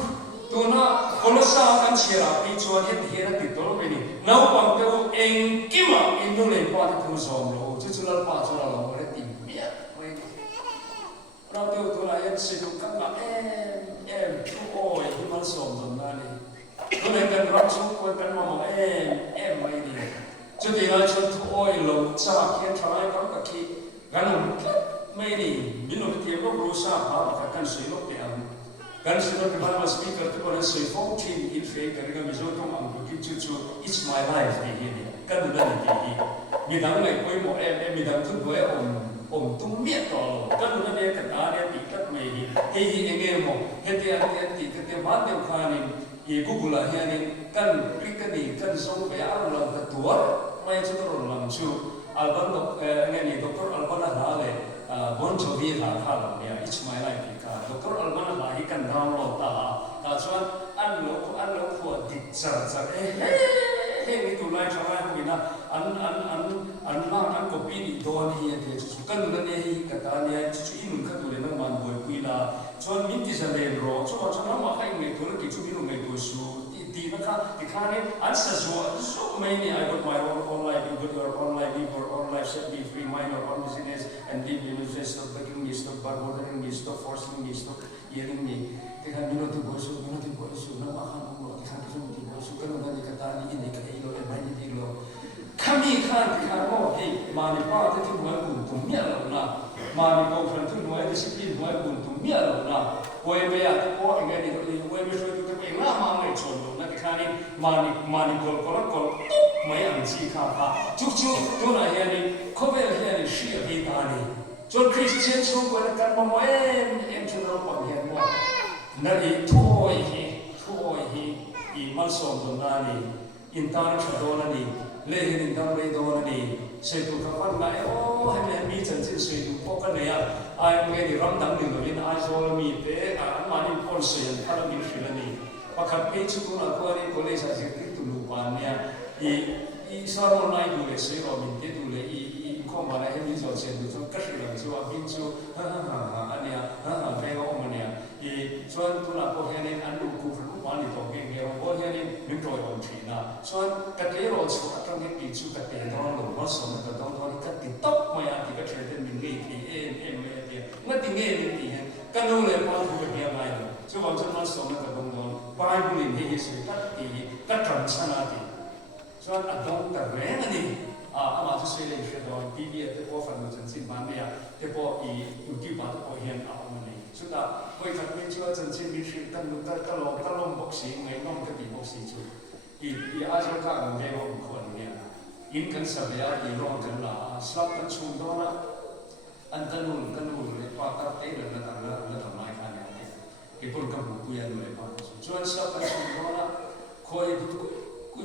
ตัวน่ะคนละสามกันเชียร์ปีชวนเห็นเฮียนติดตัวไปนี่นับปังเต้าเองกิมอ่ะอินดูเลยปัดทุสองโรจุดลัลปาจุดลัลปาเลยติเมียไม่เราเต้าตัวไหนยันสิดูกันละทุกโอ้ยที่มันส่งตรงนั้นนี่ตัวไหนกันรับชุกคนกันมองไม่ดีจุดที่เราชนทุกโอ้ยลงสมัครเขียนทลายก็กะคิกันหนุ่มไม่ดีมิโนเทียบรู้ทราบว่ากันสวยลบเดียวกันสวยลบที่บ้านมาสปีกเกอร์ที่คนนั้นสวยฟ้องทีมอินเฟกกันก็มีโจทย์ต้องอ่านดูคิดจู่ๆ it's my life ที่นี่กันดูได้ดีมีทั้งไหนคุยหมดมีทั้งทุกด้วยตุ้มเมียต่อกันดูได้กันอะไรติดกันไม่ดีเฮ้ยเงี้ยหมดเฮ้ยติดกันบ้านเดียวกันนี่อีกูกุลาเฮียนี่กันคลิกกันนี่กันส่งไปอ่านเราแต่ตัวไม่จะต้องลำชูอัลบั้มเนี่ยนี่ดร.อัลบั้มอะไรเลยบอนโจวีหาข่าวเนี่ย it's my life ที่ค่ะดร.อัลบั้มอะไรกันดาวน์โหลดแต่ส่วนอันลูกหัวดิจัดเฮ้ยนี่ตัวไหนทำไมพวกนี้นะอันล่างอันก็ปีนี่โดนเฮียเดี๋ยวสุกันนั่นเองกับตาเนี่ยจู่ๆอินกันตัวเลยนั่งมันบ่อยคุยละส่วนมินที่จะเรียนรู้ส่วนน้องมาให้เงินตัวละกี่ชั่วโมงเงินตัวสูดีนะคะที่ข้าเนี่ยอันสัจว่าso many I got my own life you got your own life your own life set me free mind your own business and live in the stop begging me stop bothering me stop forcing me stop yelling meที่ข้ามิโนที่บ่อยสูน้องมาข้างน้องที่ข้าที่บ่อยสูกันนั่นนี่กับตานี่นี่กับไอ้โลไอ้ไม่นี่โลข้ามีข้าที่ข้าโอ้เฮ้ยมาในป้าที่ทุ่งไว้บุญทุ่งเมียเรานะมาในกองพันทุ่งไว้ที่สิบปีไว้บุญทุ่งเมียเรานะโอ้ยไม่อยากโอ้ยไงนี่โอ้ยไม่ช่วยตัวเองละมาไม่ชนเรานะที่ข้านี่มาในกอลตุ๊บไม่อันซีข้าจุกตัวไหนเฮียนี่เขาเป็นเฮียนี่เชื่อที่ตานี่จนคริสเตียนช่วยกันมาเอ็มช่วยเราปนเฮียว่านั่นอีทั่วอีมันส่งตรงนั้นอินทานชัดโดนนี่เล่นอินทานเลยโดนนี่เสด็จกับวันไหนโอ้ให้แม่มีจันทร์สวยดูพวกกันเนี่ยไอ้เมื่อที่รำดังหนึ่งเลยไอ้โซลมีเตะอันมาดิพอลเซียนพารามิฟิลนี่พอขับไปชุดนั้นก็นี่ก็เลยจะเกิดตุลูปานเนี่ยอีสารมันไม่ดูเลยเสียเรามินเตดูเลยอีข้อมาเลยให้มีจอดเสียดูจนกัดเลยชัวร์บินชัวอันเนี้ยเรื่องของมันเนี่ยอีส่วนตุลาก็เห็นอันดูคู่รูปมันนี่ตัวเก่งเนี่ยก็เห็นนึกโดยองค์ทีนะส่วนกัดเลี้ยวชัวร์ตรงนี้ปีชูกัดเลี้ยวเราหวังสมกับตรงนี้กัดติดต๊อกไม่อาทิตย์ก็เทรดเป็นมินนี่ที่เอ็มเนี่ยงั้นที่เนี่ยที่กันดูเลยพอถูกเกี่ยวอะไรชัวร์จนมันสมกับตรงนั้นไบเบิลนี่เห็นกัดที่กัดทำชนะที่ส่วนอันตรงกับเรื่องนี้อามาจะช่วยเรื่องเรื่องที่เดียร์ที่พอฟังดูจนสิ้นมันเนี่ยที่พออีอุกิบัตพอเห็นเอามันนี่สุดท้ายพออีกครั้งไม่ช่วยจนสิ้นมีสิ่งตั้งดูตั้งลงบอกสิ่งไม่น้องก็ตีบอกสิ่งชุดอีอาจจะกลางเรื่องของคนเนี่ยอินกันสับยาอีร้องกันละสลับกันชูดอนะอันกันนู่นเลยพอตัดเตะเลยแล้วทำไมกันเนี่ยที่คนกับบุกุยันเลยพอส่วนสลับกันชูดอนะคอยดูกุ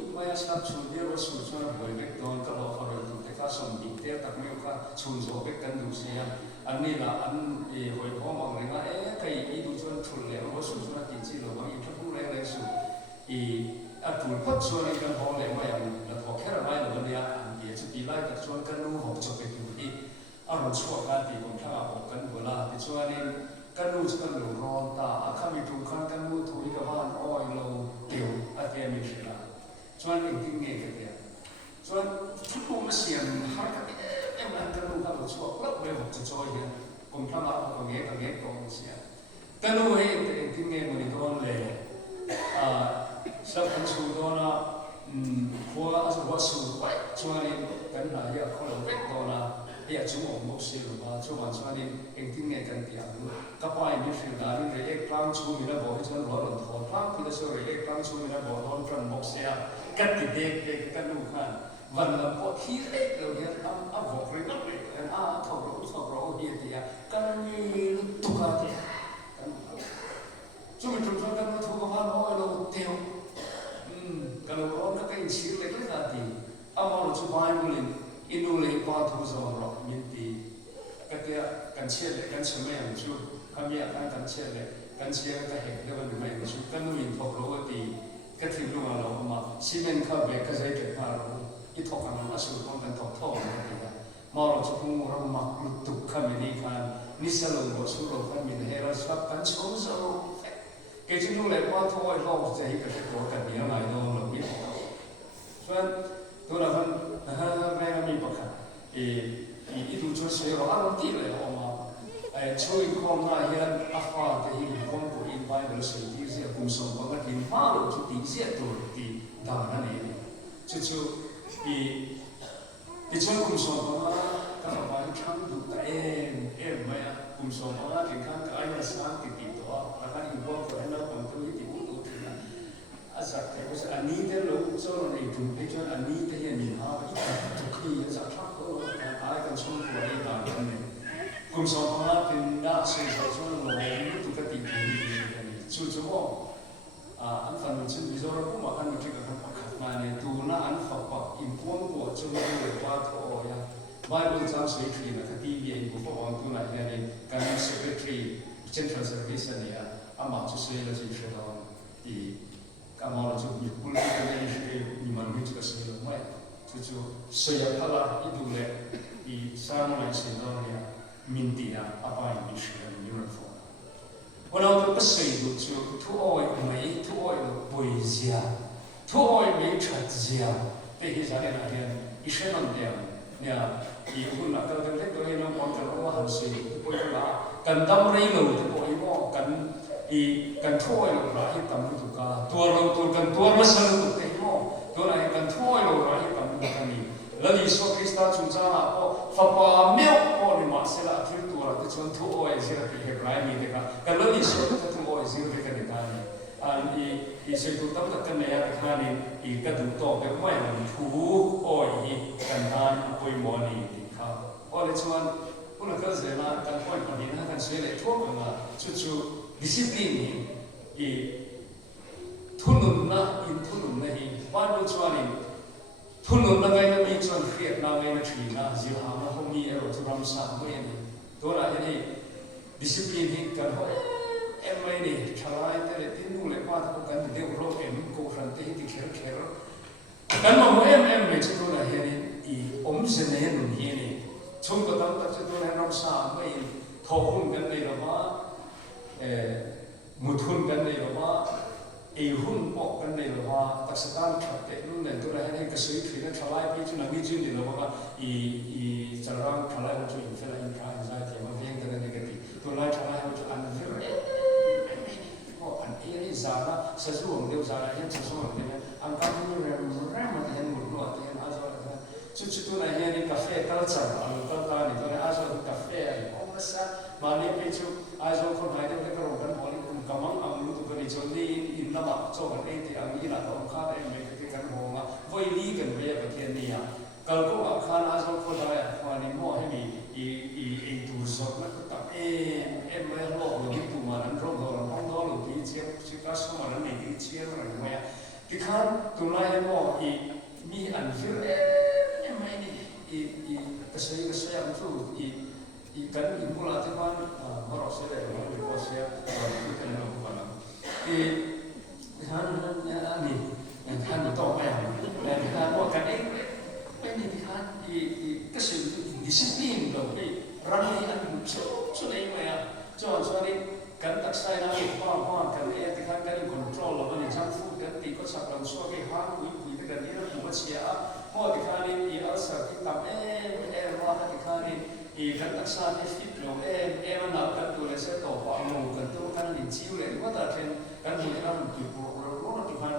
ยไม่สลับชูเดียวสูส่วนบ่อยเล็กโดนก็รอเขาเลยดูแต่ก็สมดีแต่ตักไม่ก็ชูโซเบกันดูเสียอันนี้ละอันหอยพ่อมองเลยว่าใครอีดูส่วนทุนเลยว่าสูส่วนกินจีเราว่าอีทุกผู้เลยสูถูกพัดส่วนกันพอเลยว่าอย่างแล้วพอแค่ไรหรือเนี่ยอันเดียจะตีไล่กับส่วนกันรู้หกจะไปดูอีอารมณ์ชั่วการตีของข้าออกกันเวลาที่ส่วนนี้กันรู้จะกันหลงร้อนตาข้ามีถูกกันรู้ถูกกับบ้านอ้อยเราเดี่ยวอาเทียมีสิละส่วนอีกที่เงี้ยกันเนี่ยส่วนทุกคนมาเสียงหากันมันกันรู้กันชั่วกลับไปหกจะช่วยเนี่ยผมข้ามาเอาเงี้ยก็เสียกันรู้ให้ที่เงี้ยมันโดนเลยสลับกันชูโดนะหัวสูงไปช่วงนี้กันหลายอย่างเขาเราเวกโดนะเฮียจุ่มองมุกสิหรือว่าช่วงนี้ที่เงี้ยกันเตียงก็ไปมีฟิลนั้นเรียกพลังชูมีระบบให้ฉันร้อนถอดพลังที่จะช่วยเรียกพลังชูมีระบบร้อนกันมุกเสียกันติดเด็กกันดูกันวันละพอที่เล็กเราเนี่ยบอกเลยนักเลยทบเราเฮียเดียกันมีตุกเดียช่วยจุดกันมาทุกวันโอ้ยเราเที่ยวกันเราร้อนก็เป็นชีวิตเลยนะทีอามาเราช่วยไบเบิลอินดูเลยพาทุกสมรมินตี กันเชียร์เลยกันเชื่อไม่อย่างชูคำนี้กันเชียร์เลยกันเชียร์ก็เห็นได้ว่าหนึ่งไม่อย่างชูกันนุ่งทบโลกตีก็ทิ้งลงมาเรามาซีเมนต์เข้าไปก็ใช้เก็บมาเราอีทอกกันมาสู่ป้องกันทอกท่อมาดีนะมอเราจะพุ่งเรามาลุกตุกขมินีกันนิสลงเราสู่เราขมินเฮรัสกับกันชมสรุปเกี่ยงเลยว่าท่อยเราจะให้กับตัวกันนี้อะไรโดนเราไม่พอส่วนตัวเราคนไม่มีปัญหาอีดูช่วยเสียเราอารมณ์ที่เลยออกมาช่วยความน่าเห็นอาฟ้าแต่ยิ่งความกุอินไปเราสิ่งที่เสียกุมสมบัติที่มาเราจุดที่เสียตัวที่ด่านั่นเองจู่ๆที่ช่วยกุมสมบัติก็เราไปทำดูแต่ไม่อะกุมสมบัติที่ข้างก็ไอ้เราสร้างติดตัวแล้วก็อีกว่าคนเราคนตัวที่พูดถึงนะอาศัยแต่ก็อันนี้เดี๋ยวเราจะเราในจุดที่จนอันนี้ที่ยังมีหาอีกทุกที่จะทักก็อะไรกันช่วงตัวนี้ด่านั่นเองกุมสมบัติเป็นด้านสิ่งที่ช่วยเราไม่ตุกติดอยู่จู่ๆอันฝันมันชื่อวิจารณ์ก็มาอันมันที่กับมันขัดมาในตัวน่าอันฝักปักอินพวงปวดจนมันเลยว่าโอ้ยไบเบิลจำสวยทีนะคดีเย็นบุฟฟังตัวไหนเนี่ยการ secretary central service เนี่ยอามาจะสวยแล้วจะเชื่อเราที่การมองเราจะมีคุณค่าในชีวิตมีมันไม่จะสวยหรือไม่จู่ๆสวยพละอีดูเลยอีสร้างอะไรสิ่งนั้นเนี่ยมินตีนะอาไปมีชีวิตมีมันฟงวันเราต้องไปสื่อดูจู่ทุกอ้อยไม่ทุกอ้อยบริเสียทุกอ้อยไม่ชัดเสียแต่ที่จะเนี่ยเนี่ยอีเช่นนั้นเดียวเนี่ยอีคุณนักการเล็กตัวนี้น้องมองกันว่าหันสื่อทุกคนละกันดำเรื่องเราทุกคนว่ากันทั่วโลกราที่ตำตุกาตัวเราตัวกันตัวเราสนุกเต็มโมตัวไหนกันทั่วโลกราที่ตำตุกานี่แล้วดิสโซคริสต์จุนจ้าก็ฟ้าเมียวก็นี่มาเสละที่ตัวเราที่ชนทั่วโอ้ยเสละที่เฮบรายมีเด็กกันแล้วดิสโซที่ทั่วโอ้ยเสละที่กันเด็กนี่อีสิ่งที่ตั้งแต่กันเนี่ยกันนี่อีกระดูกโตเป็นไม่เหมือนทั่วโอ้ยกันทานปุยมอนี่ดิครับโอ้เลยชวนผู้นักเรียนกันพ่อยคนนี้นะกันเสละทั่วกันละจู่ๆdisiplin i thunun na in thunun na hi panu chuanin thunun na ngai na mi chuan khiat na ngai na thri na zil ha na homi ero thuram sa mo ni tora hi discipline hi kan ho em mai ni thalai te le tin nu le pa ko kan de ro em ko ran te hi ti kher kan ma mo em me chu na hi ni i om se ne nu hi ni chung ko tam ta chu na ram sa mo i tho hun kan nei lo ma một hunกันเลยว่าหุ่นปอกกันเลยว่าตักสตานขัดเตะนู่นเนี่ยตัวอะไรให้กระสือถือเนี่ยทลายไปจนนั่งยืนเลยว่าจะร่างทลายมันจะอยู่เท่าไรกันใช่ไหมที่มันเพียงแต่ในกติตัวไรทลายมันจะอันเท่าไรก็อันนี้จาระเสื่อมเดียวจาระยังจะส่งเนี่ยอันการที่เรื่องมันเห็นหมดเลยที่อาจารย์ชุดตัวไหนเนี่ยกาแฟตัลซาอันตัลตานี่ตัวไหนอาจารย์กาแฟโอ้ไม่ใช่มาเนี่ยไปชุดอาจารย์คนไหนเดี๋ยวก็รู้กันหมดกำลังอังรู้ตัวนี้จนนี่อินน้ำมันโจกันเองที่อังนี้นะต้องข้าได้ไม่คิดกันหัวมาวัยนี้กันเรียบประเทศนี้อ่ะก็ก็ว่าข้าอาจารย์คนใดวันนี้มั่วให้มีตัวสดนะก็ตัดไม่หลอกหรือตัวมันนั่นร้องร้องร้องหรือที่เชี่ยวชิคาสมันนั่นนี่ที่เชี่ยวอะไรไม่อ่ะที่ข้าตัวไหนมั่วมีอันฟิลไม่นี่ก็ใช้มันสู้กันอินบุลาที่มันมาเราเสียเลยมันเป็นข้อเสียที่เป็นเรื่องของมันท่านนี่ท่านต่อไปแต่ท่านว่ากันเองไม่นี่ที่ท่านก็สิ่งดิสซิปลินเราไปรันให้อันมุชช่วยไหมอ่ะช่วยกันตักใส่น้ำพ่อกันเองที่ท่านกันคอนโทรลเราไม่จังฟูกันตีก็สับเราช่วยให้หาคุยที่กันนี้เราหัวเชียร์พ่อที่ท่านนี่อัลซาที่ทำว่าที่ท่านนี่กันตักใส่ให้ฟิตลงมันหนักกันตัวเลยเสียต่อความงงกันตัวกันลิ้นชิวเลยว่าแต่เป็นกันมีอะไรมันอยู่รู้นะที่ท่าน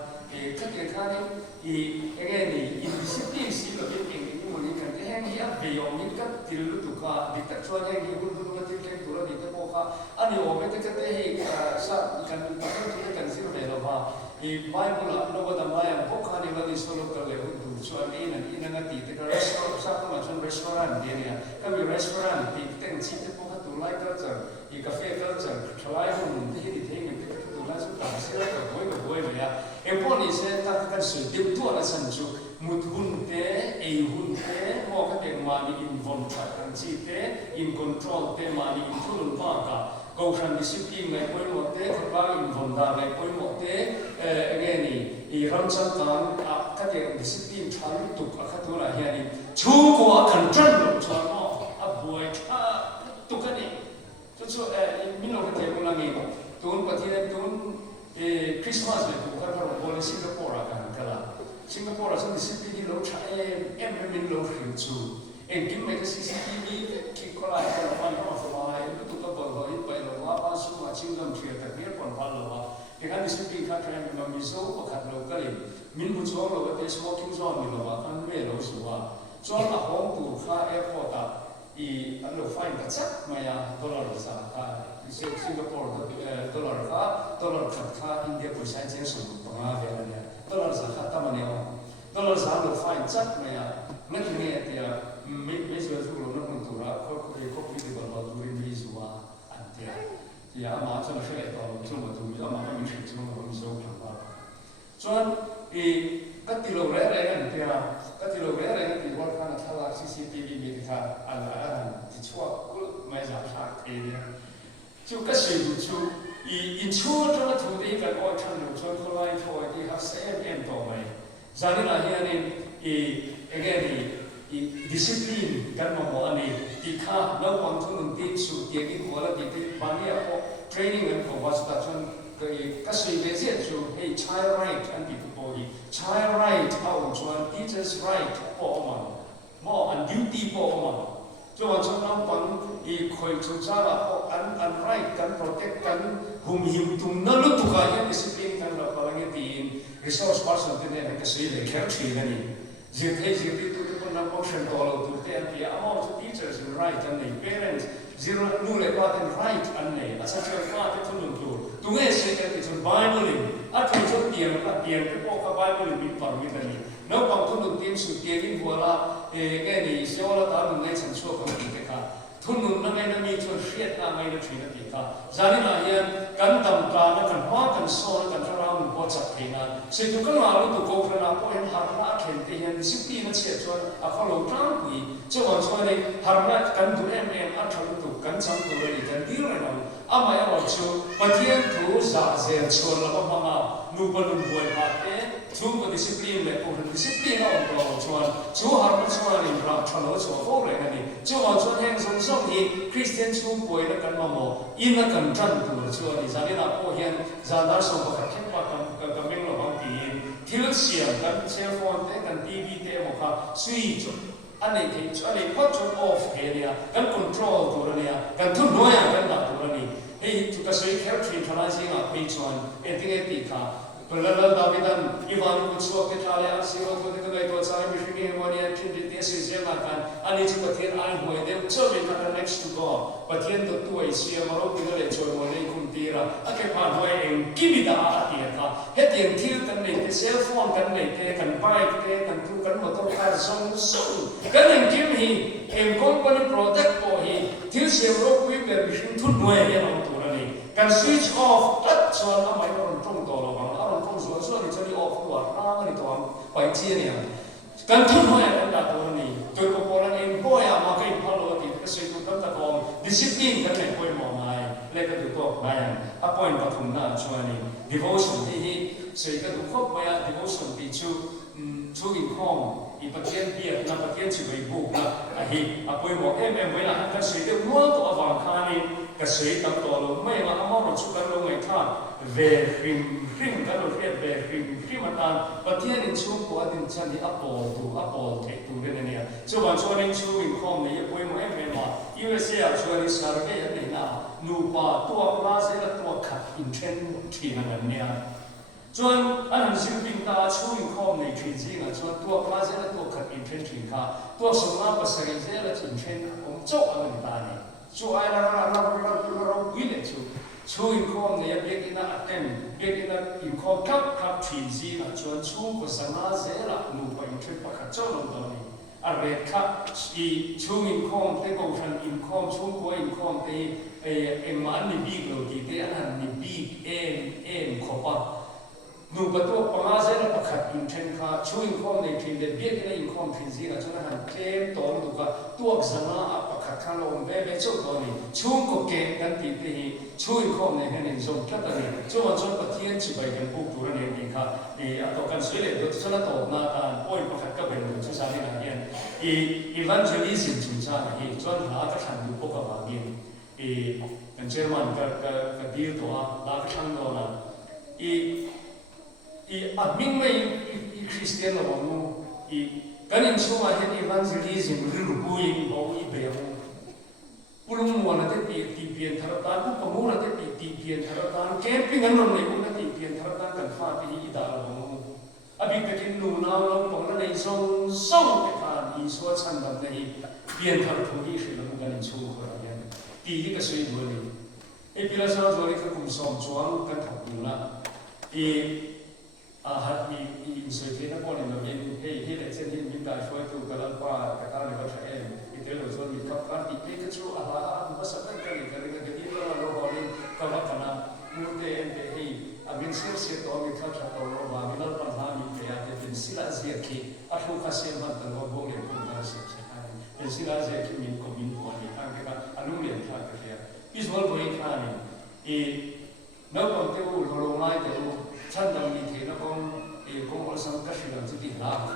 ก็ที่ท่านนี่ดิสซิปลินสิเราเป็นเองนี่มันกันที่แห่งนี้เบียร์มิกันที่รู้ตัวก็ดิตักช่วยให้หุ่นมันที่เล็กตัวนี้ก็พอค่ะอันนี้โอ้ไม่ได้ก็ที่สักกันตักที่กันสิเราเลยเราว่าไบเบิลเราก็ทำไมพวกเขาเนี่ยเราดิสโลกันเลยหุ่นช่วยนั่นตีแต่ก็รีสอร์ทสักคนชวนรีสอร์ทเนี่ยก็มีรีสอร์ทที่แต่งชิ้นที่พวกเขาตัวไลค์ก็จะกาแฟก็จะทลายหุ่นที่ที่มันที่ตัวไลค์สุดท้ายเสียก็บ่อยเลยอ่ะพวกนี้เสียตั้งกันสุดเดียวตัวละสันจุมุดหุ่นเตะหุ่นเตะมองกันเป็นมามีอินวอล์ฟกันจีเตะ in control te mani in thulun pa ka ko khan discipline ngai poi mo te khapa in vonda ngai poi mo te again I ram chan tan a ka te discipline than tu ka kha tu la hian chu ko a kan tran lo chuan mo a buai a tu ka ni chu min lo ka te mo la ngi tun pathian tun Christmas le tu ka ka ro le Singapore ka la Singapore so discipline lo cha min lo ri chu en kim me ka CCTV ki ko la ka pa no so ma tu ka bo I pa lo wa pa su ma chingam thia ka ri pon pa lo wa ke kan discipline ka tran ma mi so ko khat lo ka le min bu chong lo ka te smoking zone mi lo wa kan me lo su wa chong a hong tu kha airport ta I an lo fine ka chak ma ya dollar sa ka Singapore dollar kha India paisa chen su pa nga ve la ne dollar sa kha ta ma ne dollar sa lo fine chak ma ya na ki ne te ya me zo zu lo na tu ra ko pi de ba tu ri mi zu wa an te ya ma cha na she to tu ma tu ya ma mi shi tu ma mi zo ka ba chuan ka ti lo re an te ya ka ti lo re an ti wa ka na thala CCTV mi ka an ti chua ku mai za sa ke ne chu ka shi bu chu in chu to tu de ka ko chan lo chuan ko lai tho di ha se em to mai za ni la hian again discipline kan mo ani ti kha no pang thu nung ti su ti ki ko la ti ba ni a training and ko was ta chun ka sui ve je chu hey child right and ti ko hi child right au chuan teachers right po mo an duty po ma chu wa chun nam pang khoi chu cha la po an right kan protect kan hum him tum na lu tu ka ya discipline kan la pa nge ti resource person te ne ka sui le kher thi ni je tu na option to lo tu te an pia among teachers right and the parents zero nu le pa ten right an nei a sa cha fa te thun tu nge se ke ti chun bible a thun chu tiam ke po ka bible bi par mi ni no pang thun tin su tie in wala ke ni se wala ta nu nei chan chu ka ti ka thun nu na ngai na mi chu hriat na ngai na thina ti ka zani na hian kan tam tra na kan ma kan so na kan ra mun po chak thina se tu kan ma lu tu ko na po hen har na khen te hian discipline che chuan a kho lo tang pui chu wan chuan ni har na kan du em a thang tu kan chang tu ri kan dir na ama ya wa chu pathian thu za zel chuan la ma ma nu pa nu boi pa te chu ko discipline le ko discipline na on chuan chu har na chuan ni ra thang lo chu ho le ni chu wan chuan hen song song ni Christian chu boi na kan ma mo in na kan tran tu chuan ni za ni na po hian za dar so ko ka khen pa ka meng lo bang ti thil siam kan cell phone te kan TV te mo ka switch ane ke chale ko chu off ke nia kan control tu ra nia kan tu noya kan da tu ra ni hey tu ka sei care tree thana si na pe chuan eting ti kha Pelala Davidan Ivan Kutsua Ketale Asiro to the Gato Sai Mishimi Monia Trinity Tesis Yamakan Aniti Patin Alboy, they would serve it next to God, but yen the two is here, Maroki Village or Mole Kuntira, Akepan Way and Kimida Atiaka, Hetian Til can make the cell phone can make cake and bike cake and two can motor cars soon. Then give him a company product for him, till she wrote with the machine to Noe on Turani. Can switch off that so I'm my own tongue dollar. So it's only off what I'm going to by Tyrian. Continue and that only to go on in boy, I'm a great follower because we could not call discipline can make way more my letter to talk by a point of joining devotion. He so you can cope by a devotion be to in home. If a can be a number to a book, a heap, a point more and when I can say the world of our kind. Kasi ang tolo may mga among sukarong may kan very kan very matan patian in su ko adin chan ni apol te tu ren ne so wan so ning su in kom ne poi mo em ma USA so ni survey ne na nu pa to class e to khat in chen thi na ne chuan an sim ping ta chu in kom ne thi ji nga chuan to class e to khat in chen thi kha to so na pa sa ge la chin chen om chok an ta ne so I la wile chu in kom ne bek ina atem bek ina in kom kap thizi na chuan chu ko sana zela nu pa in thep pakha cholo do ni a re kha I chu in kom te ko than in kom chu ko in kom te e man ni big lo ti te an ni big em khopa nu pa to pa zela pakha in then kha chu in kom ne thin le bek ina in kom thizi na chuan han kem to lu ka tuak zana a pakha khan lo bé chỗ đó này chung có kẹtกันตีตีช่วยข้อเนี่ยเนี่ยส่งแค่ตอนนี้ช่วงช่วงประเทศจีบไปยังพูดตัวเนี่ยนี่ค่ะต่อกันสวยเลยตัวฉันละต่อหน้าตาโอ้ยประคับก็เป็นชุดสามีอะไรเนี่ยevangelism ชุดสามีช่วงหาก็ทันดูพวกกับว่าเนี่ยกันเชื่อมันก็ดีตัวลาก็ทันตัวนะอันมิ่งไม่คริสเตียนหรอกนู้กันยังช่วงว่าเห็น evangelism หรือรู้บุญเอาเบียงปุรุมัวนั่นที่ตีเปลี่ยนธารตานปุปมูนั่นที่ตีเปลี่ยนธารตานแกปิ้งกันนั่นเลยปุนั่นตีเปลี่ยนธารตานกันฟ้าที่อีดาลงอภิเป็นหนูนาวลงปองนั่นในส่งไปผ่านอีสวดชันดำในเปลี่ยนธารทุกีสิลงกันชูคนอะไรเนี่ยตีที่ก็สวยด้วยนี่พิลาสาวตัวนี้ก็คุมสมจวงกันถักอยู่ละหัดสวยที่นักบอลเนี่ยเราเห็นเด็กเช่นที่มินดาช่วยตัวกันแล้วว่ากระต่ายเนี่ยเขาใช้เองItulah soal ni kapkan tipe kecil ala masa tak kali kerana kita lalu orang kalau kena mute ente agin sir tu kita cakap orang bagi lalu panah ni dia jadi sila zaki aku kasih bantuan orang boleh pun dah selesai dan sila zaki min komin ni kan kita alun yang tak kerja iswal boleh kan ni nak tu orang lain tu candang ni tu nak kong orang sang kasih dalam jadi lah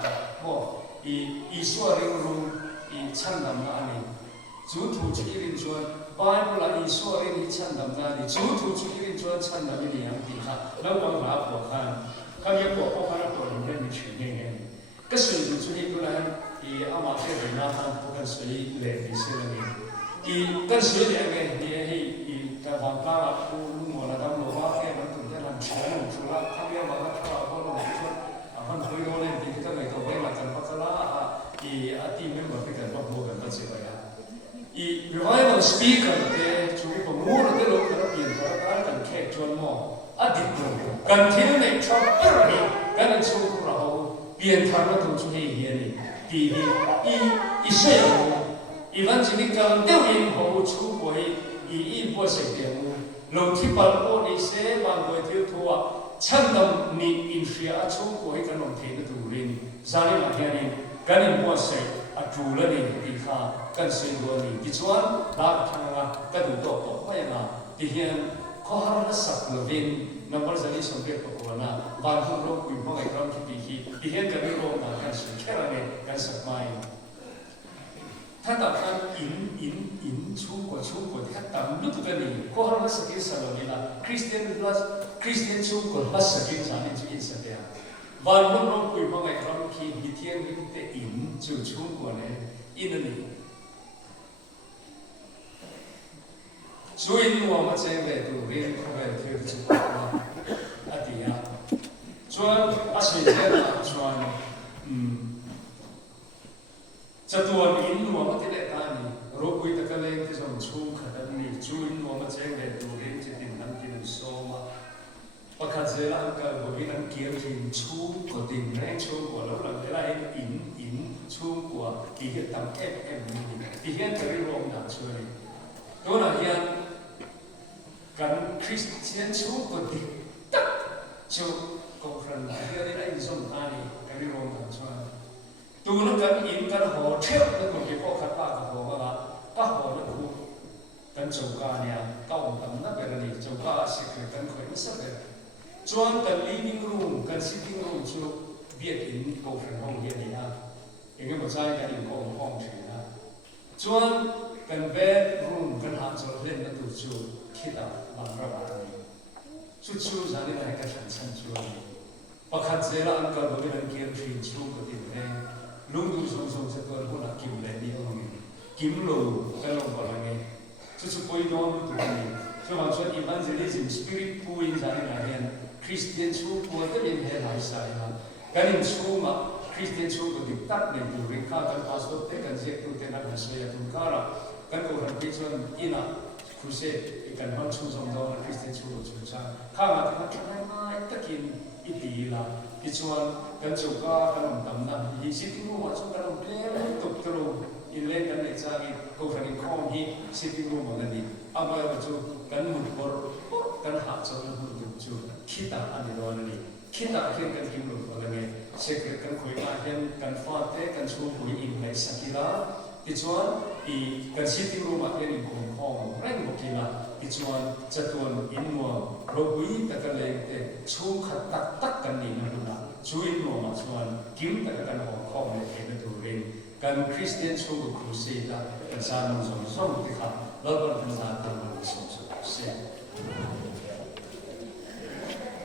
iswal orang 찬담 나니 주투 주기린 주한 바이블라 이수어린 이 찬담 나니 주투 주기린 주한 찬담이 양디하 너무 라포한 감이 보고하는 거는 미치네 그것을 주기는 이 아마테를 나한 그것을 레비스는 이 그것을 얘기 이 다방가라 뭐라다 뭐와게 만든 데는 처음 줄라 카미야 마가 타고 한 보이오는 디기가 또 왜만 잡았잖아 ati member kita buat bukan macam mana. Revival speaker te curi pemur te lo kerap yang terang kan kek jual mo adik tu kan tiada nak campur ni kan curi rahu yang terang tu curi ni di Israel evangelical tu yang bawa curi buat sekian lo tipal pun Israel bangkoi tu tua candam ni India curi kan orang tiada tu rin sari macam niกันอินบัวเสกอัจฉริยะดีข้ากันเสียงตัวนี้ที่ชวนลาทางงากันดูโตไม่ยังที่เห็นข้อหารักษาเลวินนับวันจะได้สมเด็จพระโคนะบางคนรู้คุยพ่อไอ้คำที่เห็นกันไม่รู้นะกันสิ่งแค่ไหนกันสักไม่ถ้าตัดกันอินชูกว่าที่ถ้าตัดลุกกันนี่ข้อหารักษาที่สารวิลาคริสเตียนชูกว่ารักษาที่สารนี่จะอินสักอย่างวันนู้นเราคุยพ่อไอ้คำที่มีเที่ยงมีแต่อินชูกว่าเนี่ยอินนี่ช่วยนัวมาเจอเลยตัวเรียนเขาไปเที่ยวชูกว่าอาทิตย์ส่วนอาชีพเนี่ยส่วนจะตัวอินนัวมาที่ไหนกันนี่เราคุยตะกันเลยที่ส่วนชูขนาดนี้ช่วยนัวมาเจอเลยตัวเรียนจะติดนั่งกินโซมาประคัตเจริญกันบริเวณเกี่ยวกับชูกว่าติ่งแรงชูกว่าแล้วหลังจากนั้นอินชูกว่าที่เห็นตามเอ็มนี่ที่เห็นจะเรียกร้องหนักช่วยตัวนั้นเห็นกันคริสเตียนชูกว่าติ่งตักชูก็ครั้งที่ได้ยินสมภารนี่จะเรียกร้องหนักช่วยตัวนั้นกันอินกันหัวเชี่ยวแล้วคนที่พ่อขัดป้ากับหัวว่าป้าหัวแล้วคู่กันจูกาเนี่ยก้าวต่ำนักแบบนี้จูกาสิคือกันคอยไม่สักเลยจวนกัน living room กัน sitting room ชูเบียดอินโกฟห้องเดียนี่นะอย่างนี้ผมใช้กันอินโกห้องชื่อนะจวนกัน bedroom กันหาจอเล่นนั่นตัวชูคิดอ่ะบางระบาดนี้ชูสารนี่อะไรกันฉันชูประคัตเจริญกันบริเวณเกี่ยวกับชูก็ติดเลยลุงดูส่งจะตัวคนละกิมเลยนี่ห้องนี้กิมโลกันลงก่อนไงชูไปนอนตัวนี้ช่วงช่วง evangelism spirit ผู้อินสารนี่อะไรเนี่ยคริสเตียนชูกว่าจะเป็นเหตุหลายสายนะการอินชูมาคริสเตียนชูก็ติดตัดในตัวเรื่องข้ากันพาสปอร์ตเต็กันเสียตัวเต็นอะไรเสียตัวการะกันก็หันไปชวนอินะครูเสกกันวันชูสองดาวคริสเตียนชูก็ชูชาข้ามาทำอะไรไม่ตะกินอิตีละที่ชวนกันจูก้ากันลงตำนะยี่สิบที่รู้ว่าชวนกันลงเพลย์ตกตรงอินเล่นกันในใจก็หันไปข้อมีสิบที่รู้หมดเลยอามาก็จูกันหมุนบอลกันหาจนหมุนจูคิดต่างอันนี้ด้วยนี่คิดต่างเรื่องกันกินหมุนบอลเลยเช็คกันคุยมาเห็นกันฟาดเตะกันชูคุยอินในสักกีฬา ติชวนอีกันชิติรูมาเรียนคงคงเร่งบุกินะติชวนจะตัวอินวัวโรบุยตะกันเลยแต่ชูขัดตักกันนี่นะดูนะชูอินวัวมาชวนกิมตะกันหงคงเลยเอ็นตัวเองกันคริสเตียนชูกับครูซีดากันสร้างมันส่งติดขัดแล้วก็ทำงาน